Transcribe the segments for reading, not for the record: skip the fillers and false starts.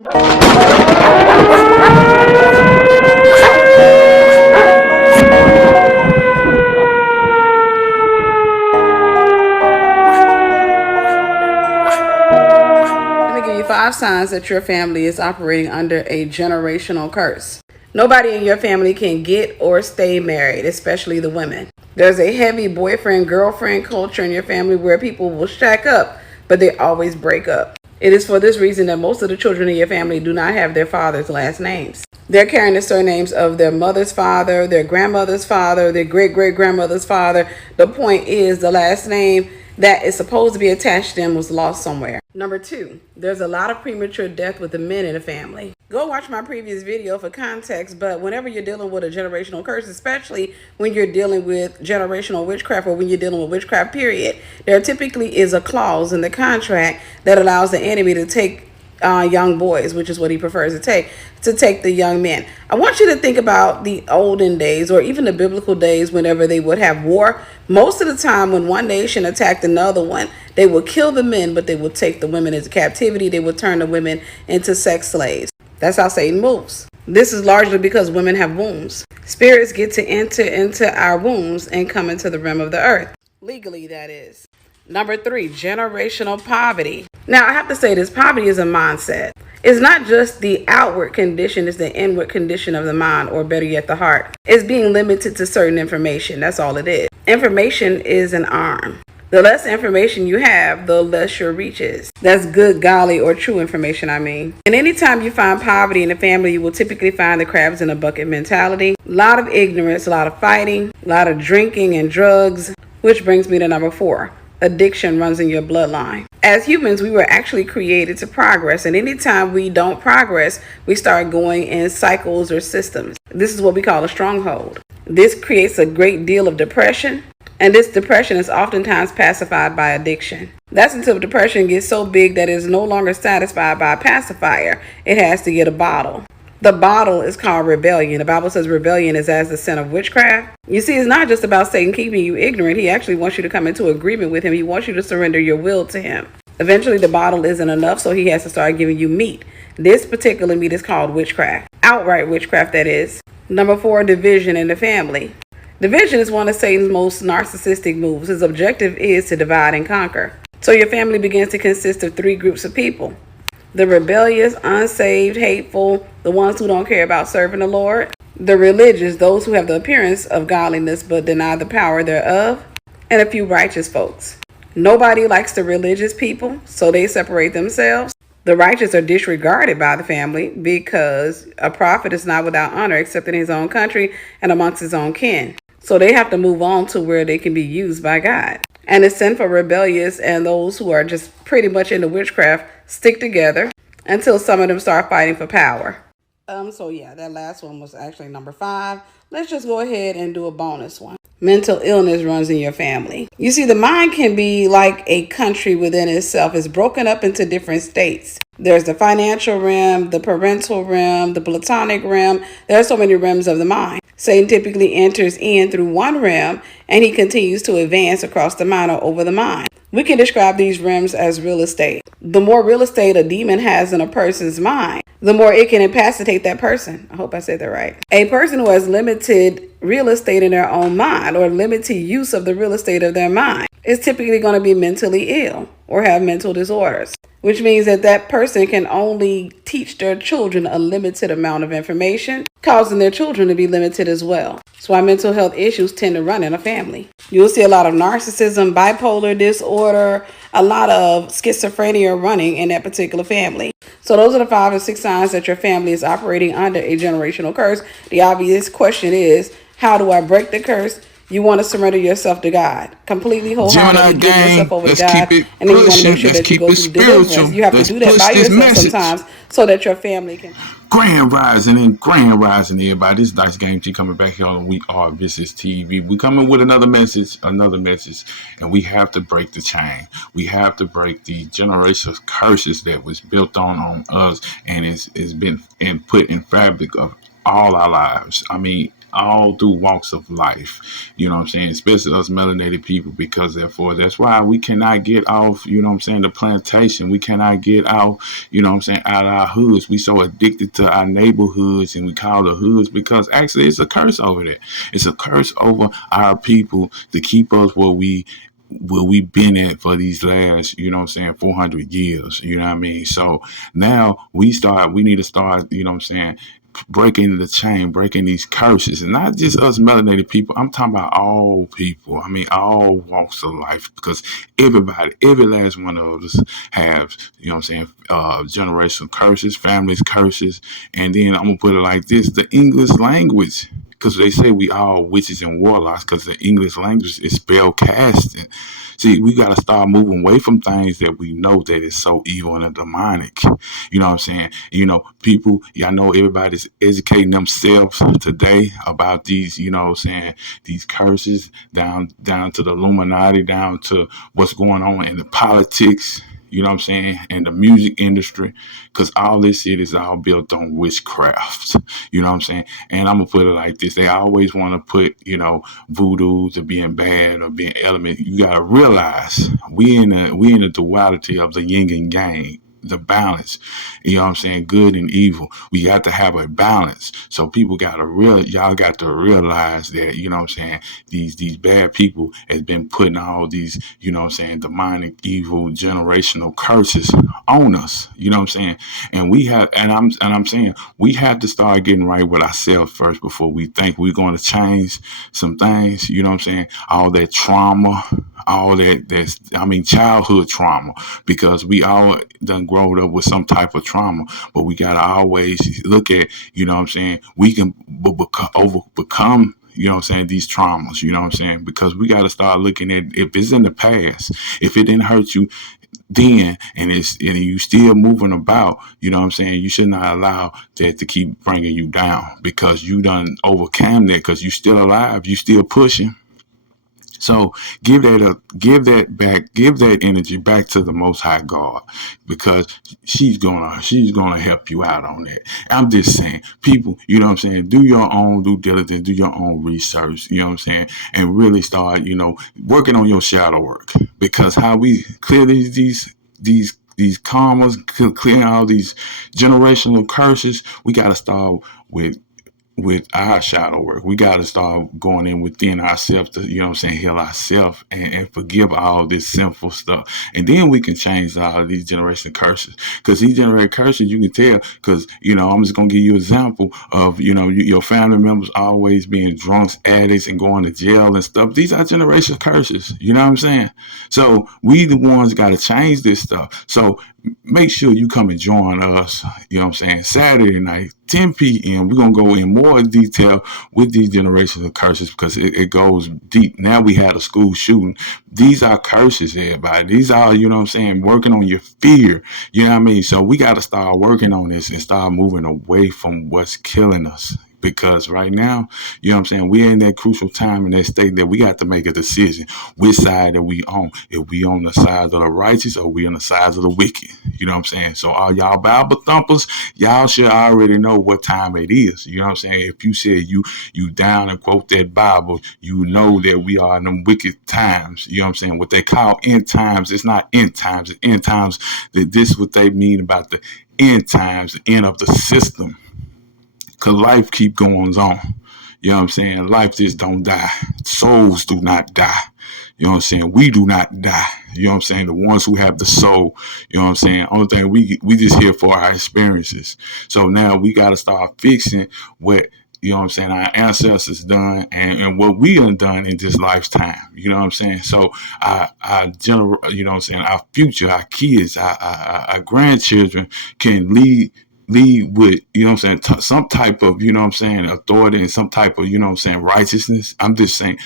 Let me give you 5 signs that your family is operating under a generational curse. Nobody in your family can get or stay married, especially the women. There's a heavy boyfriend-girlfriend culture in your family where people will shack up, but they always break up. It is for this reason that most of the children in your family do not have their father's last names. They're carrying the surnames of their mother's father, their grandmother's father, their great-great-grandmother's father. The point is, the last name that is supposed to be attached to them was lost somewhere. Number 2, there's a lot of premature death with the men in the family. Go watch my previous video for context, but whenever you're dealing with a generational curse, especially when you're dealing with generational witchcraft or when you're dealing with witchcraft period, there typically is a clause in the contract that allows the enemy to take young boys, which is what he prefers to take the young men. I want you to think about the olden days or even the biblical days whenever they would have war. Most of the time when one nation attacked another one, they would kill the men, but they would take the women into captivity. They would turn the women into sex slaves. That's how Satan moves. This is largely because women have wombs. Spirits get to enter into our wombs and come into the realm of the earth. Legally, that is. Number 3, generational poverty. Now, I have to say this, poverty is a mindset. It's not just the outward condition, it's the inward condition of the mind, or better yet, the heart. It's being limited to certain information. That's all it is. Information is an arm. The less information you have, the less your reach is. That's good, golly, or true information, I mean. And anytime you find poverty in the family, you will typically find the crabs in a bucket mentality. A lot of ignorance, a lot of fighting, a lot of drinking and drugs, which brings me to number 4. Addiction runs in your bloodline. As humans, we were actually created to progress, and anytime we don't progress, we start going in cycles or systems. This is what we call a stronghold. This creates a great deal of depression, and this depression is oftentimes pacified by addiction. That's until depression gets so big that it is no longer satisfied by a pacifier. It has to get a bottle. The bottle is called rebellion. The Bible says rebellion is as the sin of witchcraft. You see, it's not just about Satan keeping you ignorant. He actually wants you to come into agreement with him. He wants you to surrender your will to him. Eventually, the bottle isn't enough, so he has to start giving you meat. This particular meat is called witchcraft. Outright witchcraft, that is. Number 4, division in the family. Division is one of Satan's most narcissistic moves. His objective is to divide and conquer. So your family begins to consist of 3 groups of people. The rebellious, unsaved, hateful, the ones who don't care about serving the Lord. The religious, those who have the appearance of godliness but deny the power thereof. And a few righteous folks. Nobody likes the religious people, so they separate themselves. The righteous are disregarded by the family because a prophet is not without honor except in his own country and amongst his own kin. So they have to move on to where they can be used by God. And the sinful, rebellious, and those who are just pretty much into witchcraft stick together until some of them start fighting for power. So yeah, that last one was actually number 5. Let's just go ahead and do a bonus one. Mental illness runs in your family. You see, the mind can be like a country within itself. It's broken up into different states. There's the financial realm, the parental realm, the platonic realm. There are so many realms of the mind. Satan typically enters in through one realm, and he continues to advance across the mind or over the mind. We can describe these realms as real estate. The more real estate a demon has in a person's mind, the more it can incapacitate that person. I hope I said that right. A person who has limited real estate in their own mind or limited use of the real estate of their mind is typically going to be mentally ill or have mental disorders, which means that that person can only teach their children a limited amount of information, causing their children to be limited as well. That's why mental health issues tend to run in a family. You'll see a lot of narcissism, bipolar disorder, a lot of schizophrenia running in that particular family. So those are the 5 or 6 signs that your family is operating under a generational curse. The obvious question is, how do I break the curse? You want to surrender yourself to God, completely wholeheartedly give yourself over to God, and then you want to make sure that you go through deliverance. You have to do that by yourself sometimes so that your family can. Grand rising, everybody. This is Dice Game G coming back here on We Are VishusTv. We coming with another message, and we have to break the chain. We have to break the generational curses that was built on us, and it's been and put in fabric of all our lives. I mean, all through walks of life. You know what I'm saying? Especially us melanated people, because therefore that's why we cannot get off, you know what I'm saying, the plantation. We cannot get out, you know what I'm saying, out of our hoods. We so addicted to our neighborhoods, and we call the hoods because actually it's a curse over there. It's a curse over our people to keep us where we been at for these last, you know what I'm saying, 400 years. You know what I mean? So now we need to start, you know what I'm saying, breaking the chain, breaking these curses, and not just us melanated people. I'm talking about all people. I mean, all walks of life, because everybody, every last one of us have, you know what I'm saying, generational curses, families curses, and then I'm gonna put it like this: the English language. Because they say we all witches and warlocks, because the English language is spell casting. See, we got to start moving away from things that we know that is so evil and demonic. You know what I'm saying? You know, people, y'all know everybody's educating themselves today about these, you know what I'm saying, these curses, down to the Illuminati, down to what's going on in the politics, you know what I'm saying, and the music industry, because all this shit is all built on witchcraft. You know what I'm saying? And I'm gonna put it like this: they always want to put, you know, voodoo to being bad or being element. You gotta realize we in a duality of the yin and yang, the balance. You know what I'm saying? Good and evil. We got to have a balance. So people y'all got to realize that, you know what I'm saying, these bad people has been putting all these, you know what I'm saying, demonic, evil, generational curses on us. You know what I'm saying? And we have, and I'm saying we have to start getting right with ourselves first before we think we're going to change some things. You know what I'm saying? All that trauma, all that's, I mean, childhood trauma, because we all done grown up with some type of trauma. But we gotta always look at, you know what I'm saying, we can overcome, you know what I'm saying, these traumas, you know what I'm saying, because we got to start looking at, if it's in the past, if it didn't hurt you then, and you still moving about, you know what I'm saying, you should not allow that to keep bringing you down, because you done overcame that, because you still alive, you still pushing. So give that up, give that back, give that energy back to the Most High God, because she's gonna help you out on that. I'm just saying, people, you know what I'm saying, do your own due diligence, do your own research, you know what I'm saying, and really start, you know, working on your shadow work, because how we clear these karmas, clear all these generational curses, we got to start with our shadow work. We got to start going in within ourselves to, you know what I'm saying, heal ourselves, and forgive all this sinful stuff. And then we can change all of these generation curses. Because these generation curses, you can tell, because, you know, I'm just going to give you an example of, you know, your family members always being drunks, addicts, and going to jail and stuff. These are generation curses. You know what I'm saying? So we the ones got to change this stuff. So make sure you come and join us, you know what I'm saying, Saturday night, 10 p.m. We're going to go in more detail with these generations of curses, because it goes deep. Now we had a school shooting. These are curses, everybody. These are, you know what I'm saying, working on your fear. You know what I mean? So we got to start working on this and start moving away from what's killing us. Because right now, you know what I'm saying, we're in that crucial time in that state that we got to make a decision which side that we on. If we on the side of the righteous, or we on the side of the wicked. You know what I'm saying? So all y'all Bible thumpers, y'all should already know what time it is. You know what I'm saying? If you said you down and quote that Bible, you know that we are in them wicked times. You know what I'm saying? What they call end times, it's not end times. It's end times, that this is what they mean about the end times, the end of the system. Cause life keep going on. You know what I'm saying? Life just don't die. Souls do not die. You know what I'm saying? We do not die. You know what I'm saying? The ones who have the soul, you know what I'm saying? Only thing we just here for our experiences. So now we gotta start fixing what, you know what I'm saying, our ancestors done, and what we done in this lifetime. You know what I'm saying? So our general, you know what I'm saying, our future, our kids, our grandchildren can lead with, you know what I'm saying, some type of, you know what I'm saying, authority, and some type of, you know what I'm saying, righteousness. I'm just saying,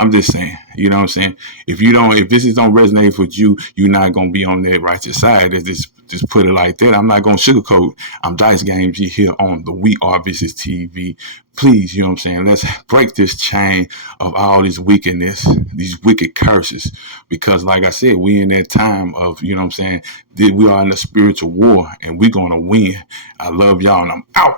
I'm just saying, you know what I'm saying? If this is don't resonate with you, you're not gonna be on that righteous side. Just put it like that. I'm not gonna sugarcoat. I'm Dice Games here on the We Are Vicious TV. Please, you know what I'm saying? Let's break this chain of all this wickedness, these wicked curses. Because like I said, we in that time of, you know what I'm saying, we are in a spiritual war and we're gonna win. I love y'all and I'm out.